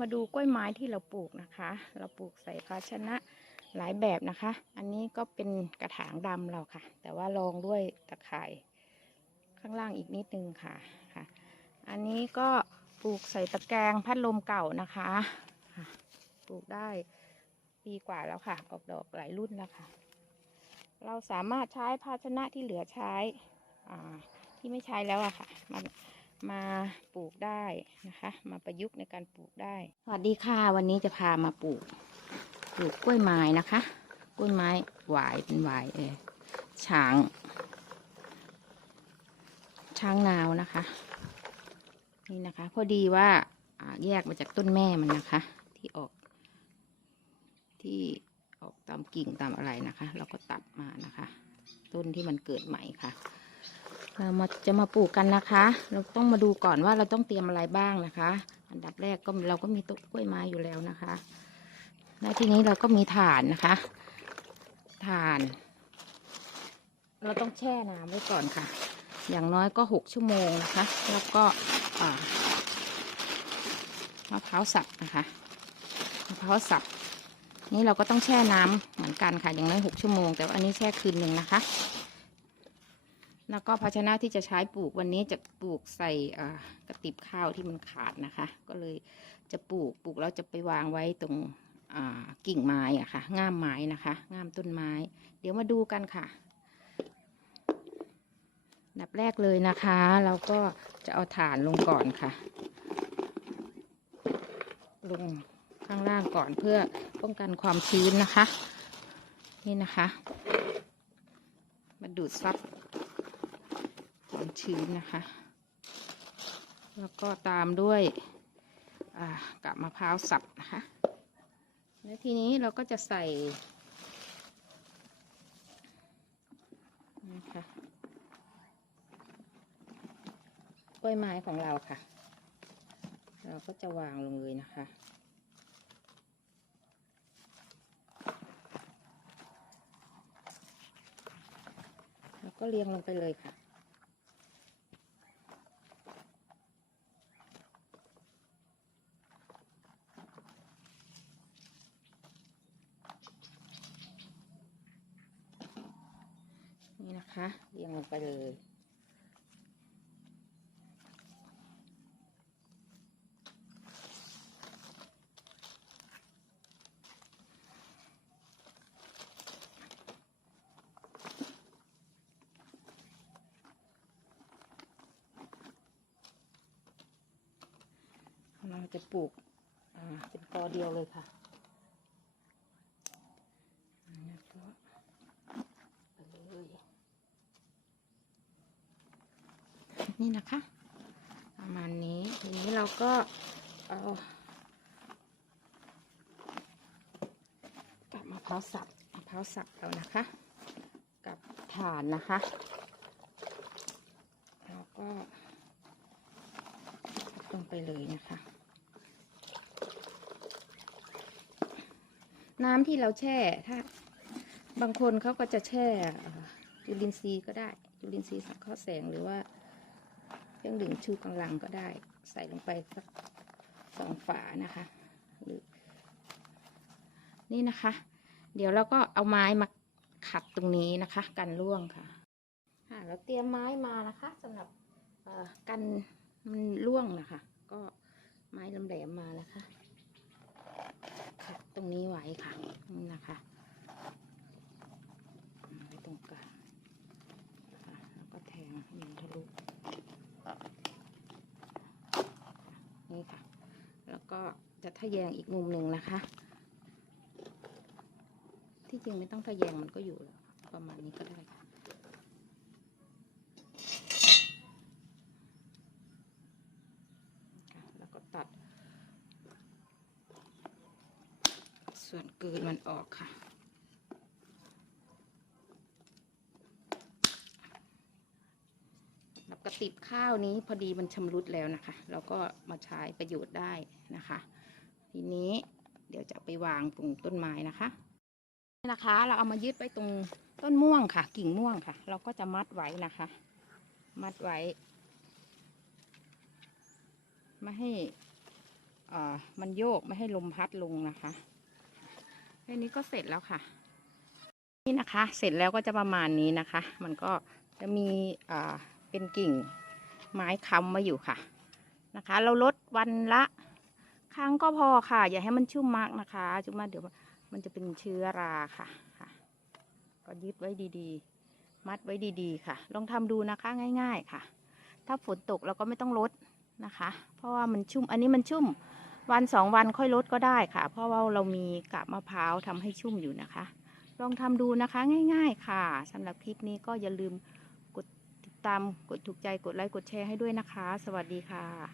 มาดูกล้วยไม้ที่เราปลูกนะคะ เราปลูกใส่ภาชนะหลายแบบนะคะ อันนี้ก็เป็นกระถางดำเราค่ะ แต่ว่าลองด้วยตะข่ายข้างล่างอีกนิดนึงค่ะค่ะ อันนี้ก็ปลูกใส่ตะแกรงพัดลมเก่านะคะปลูกได้ปีกว่าแล้วค่ะ ออกดอกหลายรุ่นแล้วค่ะ เราสามารถใช้ภาชนะที่เหลือใช้ที่ไม่ใช้แล้วอะค่ะมา มาปลูกได้นะคะ มาประยุกต์ในการปลูกได้ สวัสดีค่ะวันนี้จะพามาปลูก ปลูกกล้วยไม้นะคะ กล้วยไม้หวายเป็นหวายเออช้าง ช้างนาวนะคะ นี่นะคะ พอดีว่าอ่าแยกมาจากต้นแม่มันนะคะ ที่ออก ที่ออกตามกิ่งตามอะไรนะคะ เราก็ตัดมานะคะ ต้นที่มันเกิดใหม่ค่ะ เรามาจะมาปลูกกันนะคะ เราต้องมาดูก่อนว่าเราต้องเตรียมอะไรบ้างนะคะ อันดับแรกก็เราก็มีต้นกล้วยไม้อยู่แล้วนะคะ แล้วทีนี้เราก็มีถ่านนะคะ ถ่าน เราต้องแช่น้ำไว้ก่อนค่ะ อย่างน้อยก็หกชั่วโมงนะคะ แล้วก็มะพร้าวสับนะคะมะพร้าวสับนี่เราก็ต้องแช่น้ำเหมือนกันค่ะ อย่างน้อยหกชั่วโมง แต่ว่าอันนี้แช่คืนหนึ่งนะคะ แล้วก็ภาชนะที่จะใช้ปลูกวันนี้จะปลูกใส่กระติบข้าวที่มันขาดนะคะ ก็เลยจะปลูกปลูกแล้วจะไปวางไว้ตรงกิ่งไม้อะค่ะง่ามไม้นะคะ ง่ามต้นไม้ เดี๋ยวมาดูกันค่ะนดับแรกเลยนะคะ เราก็จะเอาถ่านลงก่อนค่ะ ลงข้างล่างก่อนเพื่อป้องกันความชื้นนะคะ นี่นะคะ มาดูดซับ ความชื้นนะคะ แล้วก็ตามด้วยกาบมะพร้าวสับนะคะ แล้วทีนี้เราก็จะใส่นะคะกล้วยไม้ของเราค่ะ เราก็จะวางลงเลยนะคะแล้วก็เรียงลงไปเลยค่ะ นะคะเรียงลงไปเลย เราจะปลูกเป็นกอเดียวเลยค่ะแล้วก็ไปเลย นี่นะคะ ประมาณนี้ทีนี้เราก็เอากับมะพร้าวสับมะพร้าวสับเรานะคะ กับถ่านนะคะแล้วก็ลงไปเลยนะคะ น้ำที่เราแช่ถ้าบางคนเขาก็จะแช่จุลินทรีย์ก็ได้ จุลินทรีย์สังเคราะห์แสงหรือว่า รื่องดื่มชูกำลังก็ได้ ใส่ลงไปสักสองฝานะคะหรือนี่นะคะ เดี๋ยวเราก็เอาไม้มาขัดตรงนี้นะคะ กันร่วงค่ะค่ะเราเตรียมไม้มานะคะสำหรับเอ่อกันมันร่วงนะคะ ก็ไม้ลำแหลมมานะคะขัดตรงนี้ไว้ค่ะนี่นะคะไว้ตรงกลางนะคะแล้วก็แทงให้มันทะลุนี่ค่ะ แล้ว ก็จะทะแยงอีกมุมหนึ่งนะคะ ที่จริงไม่ต้องทะแยงมันก็อยู่แล้วประมาณนี้ก็ได้ค่ะแล้วก็ตัด ส่วนเกินมันออกค่ะ แล้ว กระติบข้าวนี้พอดีมันชำรุดแล้วนะคะ เราก็มาใช้ประโยชน์ได้นะคะ ทีนี้เดี๋ยวจะไปวางตรงต้นไม้นะคะนี่นะคะ เราเอามายึดไว้ตรงต้นม่วงค่ะ กิ่งม่วงค่ะ เราก็จะมัดไว้นะคะ มัดไว้ไม่ให้อ่อมันโยกไม่ให้ลมพัดลงนะคะแค่นี้ก็เสร็จแล้วค่ะ นี่นะคะ เสร็จแล้วก็จะประมาณนี้นะคะ มันก็จะมีอ่า เป็นกิ่งไม้ค้ำมาอยู่ค่ะนะคะ เราลดวันละครั้งก็พอค่ะ อย่าให้มันชุ่มมากนะคะ ชุ่มมากเดี๋ยวมันจะเป็นเชื้อราค่ะค่ะ ก็ยึดไว้ดีๆ มัดไว้ดีๆค่ะ ลองทำดูนะคะง่าย ๆค่ะ ถ้าฝนตกเราก็ไม่ต้องลดนะคะ เพราะว่ามันชุ่มอันนี้มันชุ่มวันสองวันค่อยลดก็ได้ค่ะ เพราะว่าเรามีกาบมะพร้าวทำให้ชุ่มอยู่นะคะ ลองทำดูนะคะง่าย ๆ ค่ะสำหรับคลิปนี้ก็อย่าลืม ตามกดถูกใจกดไลค์กดแชร์ให้ด้วยนะคะ สวัสดีค่ะ